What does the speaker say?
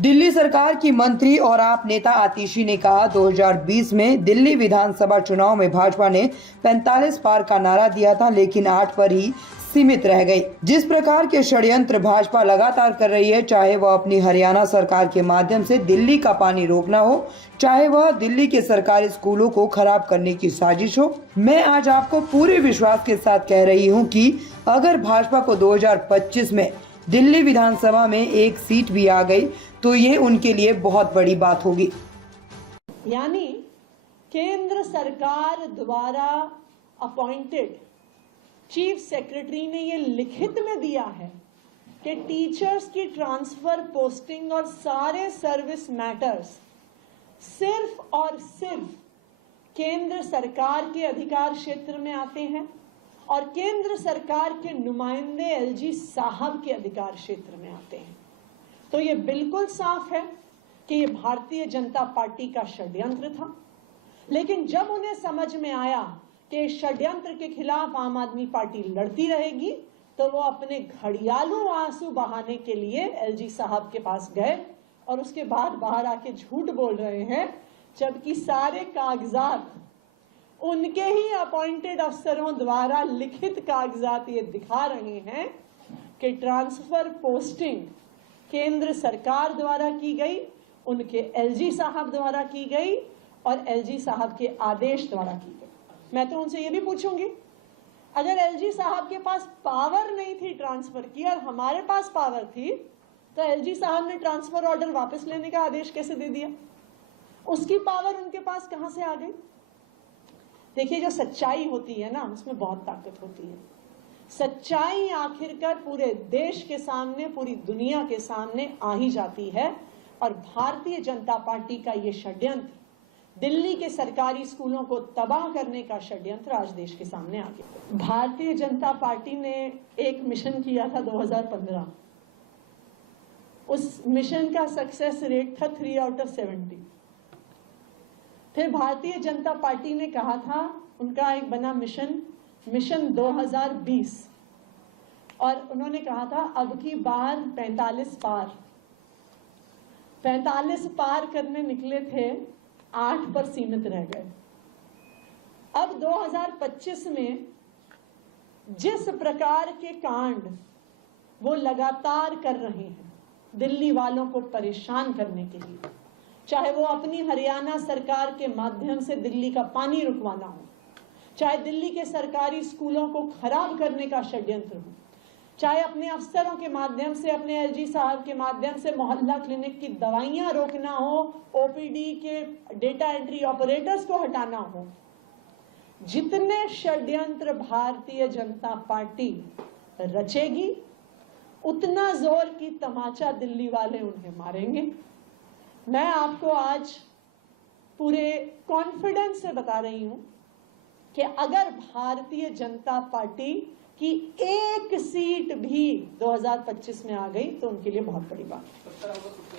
दिल्ली सरकार की मंत्री और आप नेता आतिशी ने कहा 2020 में दिल्ली विधानसभा चुनाव में भाजपा ने 45 पार का नारा दिया था, लेकिन 8 पर ही सीमित रह गई। जिस प्रकार के षड्यंत्र भाजपा लगातार कर रही है, चाहे वह अपनी हरियाणा सरकार के माध्यम से दिल्ली का पानी रोकना हो, चाहे वह दिल्ली के सरकारी स्कूलों को खराब करने की साजिश हो, मैं आज आपको पूरे विश्वास के साथ कह रही हूँ कि अगर भाजपा को 2025 में दिल्ली विधानसभा में एक सीट भी आ गई तो ये उनके लिए बहुत बड़ी बात होगी। यानी केंद्र सरकार द्वारा अपॉइंटेड चीफ सेक्रेटरी ने ये लिखित में दिया है कि टीचर्स की ट्रांसफर, पोस्टिंग और सारे सर्विस मैटर्स सिर्फ और सिर्फ केंद्र सरकार के अधिकार क्षेत्र में आते हैं और केंद्र सरकार के नुमाइंदे एलजी साहब के अधिकार क्षेत्र में आते हैं। तो ये बिल्कुल साफ है कि ये भारतीय जनता पार्टी का षड्यंत्र था। लेकिन जब उन्हें समझ में आया कि षड्यंत्र के खिलाफ आम आदमी पार्टी लड़ती रहेगी, तो वो अपने घड़ियालू आंसू बहाने के लिए एलजी साहब के पास गए और उसके बाद बाहर आके झूठ बोल रहे हैं, जबकि सारे कागजात उनके ही अपॉइंटेड अफसरों द्वारा लिखित कागजात ये दिखा रहे हैं कि ट्रांसफर पोस्टिंग केंद्र सरकार द्वारा की गई, उनके एलजी साहब द्वारा की गई और एलजी साहब के आदेश द्वारा की गई। मैं तो उनसे ये भी पूछूंगी, अगर एलजी साहब के पास पावर नहीं थी ट्रांसफर की और हमारे पास पावर थी, तो एलजी साहब ने ट्रांसफर ऑर्डर वापस लेने का आदेश कैसे दे दिया? उसकी पावर उनके पास कहां से आ गई? देखिए, जो सच्चाई होती है ना, उसमें बहुत ताकत होती है। सच्चाई आखिरकार पूरे देश के सामने, पूरी दुनिया के सामने आ ही जाती है और भारतीय जनता पार्टी का ये षड्यंत्र, दिल्ली के सरकारी स्कूलों को तबाह करने का षड्यंत्र आज देश के सामने आ गया। भारतीय जनता पार्टी ने एक मिशन किया था 2015। उस मिशन का सक्सेस रेट था 3 आउट ऑफ 70। फिर भारतीय जनता पार्टी ने कहा था, उनका एक बना मिशन 2020, और उन्होंने कहा था अब की बार 45 पार करने निकले थे, 8 पर सीमित रह गए। अब 2025 में जिस प्रकार के कांड वो लगातार कर रहे हैं दिल्ली वालों को परेशान करने के लिए, चाहे वो अपनी हरियाणा सरकार के माध्यम से दिल्ली का पानी रुकवाना हो, चाहे दिल्ली के सरकारी स्कूलों को खराब करने का षड्यंत्र हो, चाहे अपने अफसरों के माध्यम से, अपने एलजी साहब के माध्यम से मोहल्ला क्लिनिक की दवाइयां रोकना हो, ओपीडी के डेटा एंट्री ऑपरेटर्स को हटाना हो, जितने षड्यंत्र भारतीय जनता पार्टी रचेगी, उतना जोर की तमाचा दिल्ली वाले उन्हें मारेंगे। मैं आपको आज पूरे कॉन्फिडेंस से बता रही हूं कि अगर भारतीय जनता पार्टी की एक सीट भी 2025 में आ गई तो उनके लिए बहुत बड़ी बात है।